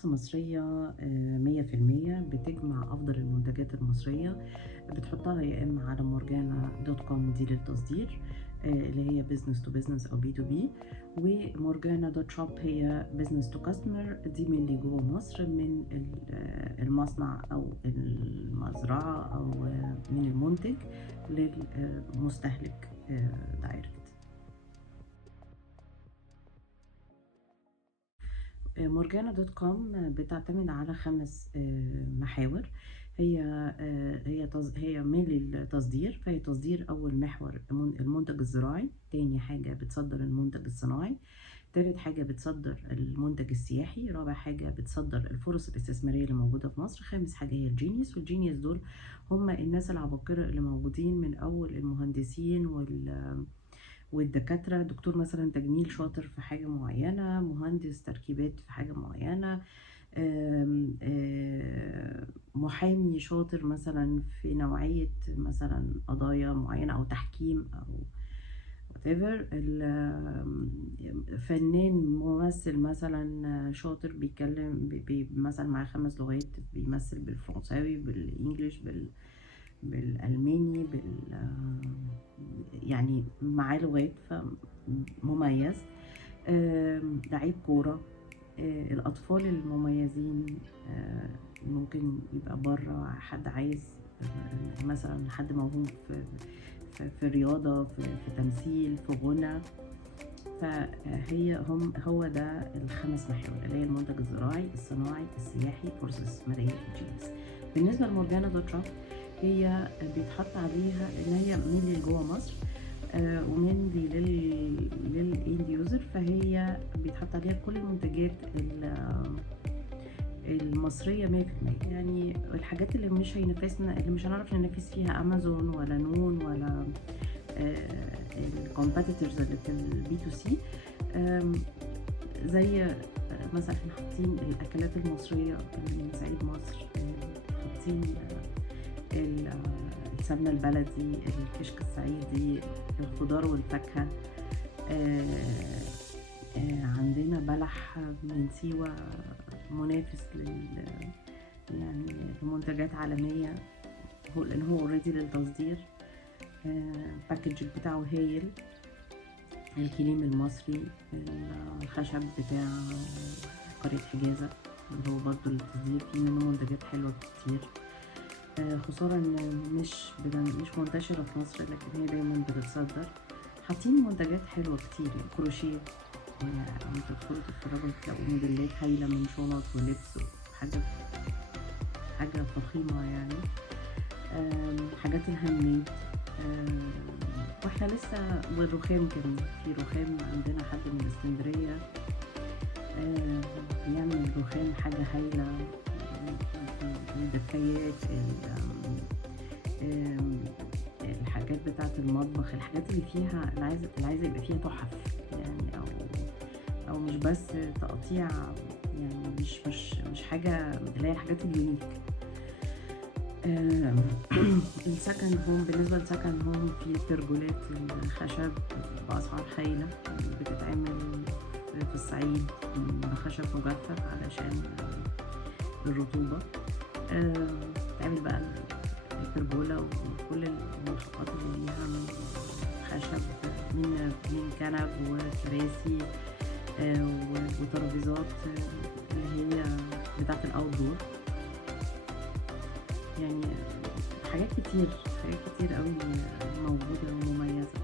منصة مصرية 100% بتجمع أفضل المنتجات المصرية، بتحطها يا إما على morgana.com دي للتصدير اللي هي business to business أو B2B، وmorgana.shop هي business to customer دي من اللي جوه مصر، من المصنع أو المزرعة أو من المنتج للمستهلك دايركت. morgana.com بتعتمد على 5 محاور. هي مالي التصدير، فهي تصدير أول محور المنتج الزراعي، تاني حاجة بتصدر المنتج الصناعي، تالت حاجة بتصدر المنتج السياحي، رابع حاجة بتصدر الفرص الاستثمارية اللي موجودة في مصر، خامس حاجة هي الجينيوس. والجينيوس دول هم الناس العباقرة اللي موجودين، من أول المهندسين والدكاترة، دكتور مثلا تجميل شاطر في حاجة معينة، مهندس تركيبات في حاجة معينة، محامي شاطر مثلا في نوعية مثلا قضايا معينة أو تحكيم أو whatever، فنان ممثل مثلا شاطر بيتكلم مثلا معاه 5 لغات، بيمثل بالفرنساوي بالإنجليش بالألماني يعني معاه لغات فمميز. لعيب كورة، الأطفال المميزين، ممكن يبقى بره حد عايز مثلا حد موهوب في رياضة، في تمثيل، في غنى. هو ده ال5 محاور اللي هي المنتج الزراعي، الصناعي، السياحي، فرصة استثمارية، الجينيس. بالنسبة لمورجانا.shop هي بيتحط عليها ان هي مينلي جوه مصر ومينلي للاند يوزر، فهي بيتحط عليها كل المنتجات المصرية 100%. يعني الحاجات اللي مش هينافسنا، اللي مش هنعرف ننافس فيها امازون ولا نون ولا الكومبيتيتورز اللي في البي تو سي، زي مثلا احنا حاطين الاكلات المصرية اللي من صعيد مصر، حاطين السمنة البلدي، الكشك الصعيدي، الخضار والفاكهة، عندنا بلح من سيوة منافس يعني لمنتجات عالمية، لأن هو اوريدي للتصدير. الباكج بتاعه هايل، الكليم المصري، الخشب بتاع قرية حجازة اللي هو برضه للتصدير، فيه منه منتجات حلوة كتير. خسارة ان مش منتشرة في مصر، لكن هي دايما بتتصدر. حاطين منتجات حلوة كتير، يعني كروشيه، انتوا تدخلوا تتفرجوا تلاقوا موديلات هايلة من شنط ولبس حاجة فخيمة يعني. حاجات الهاند ميد، واحنا لسه، والرخام كمان، في رخام عندنا حد من اسكندرية بيعمل رخام حاجة هايلة، الدفايات، الحاجات بتاعة المطبخ، الحاجات اللي فيها اللي عايزة يبقى فيها تحف يعني، أو مش بس تقطيع يعني، مش حاجة اللي هي الحاجات اليونيك. السكن هوم، بالنسبة للسكن هوم في بيرجولات الخشب بأسعار هايلة، بتتعمل في الصعيد بخشب مجفف علشان الرطوبة. تعمل بقى البرجولة وكل الملحقات اللي ليها من خشب، من كنب وكراسي وترابيزات اللي هي بتاعة الأوت دور. يعني حاجات كتير قوي موجودة ومميزة.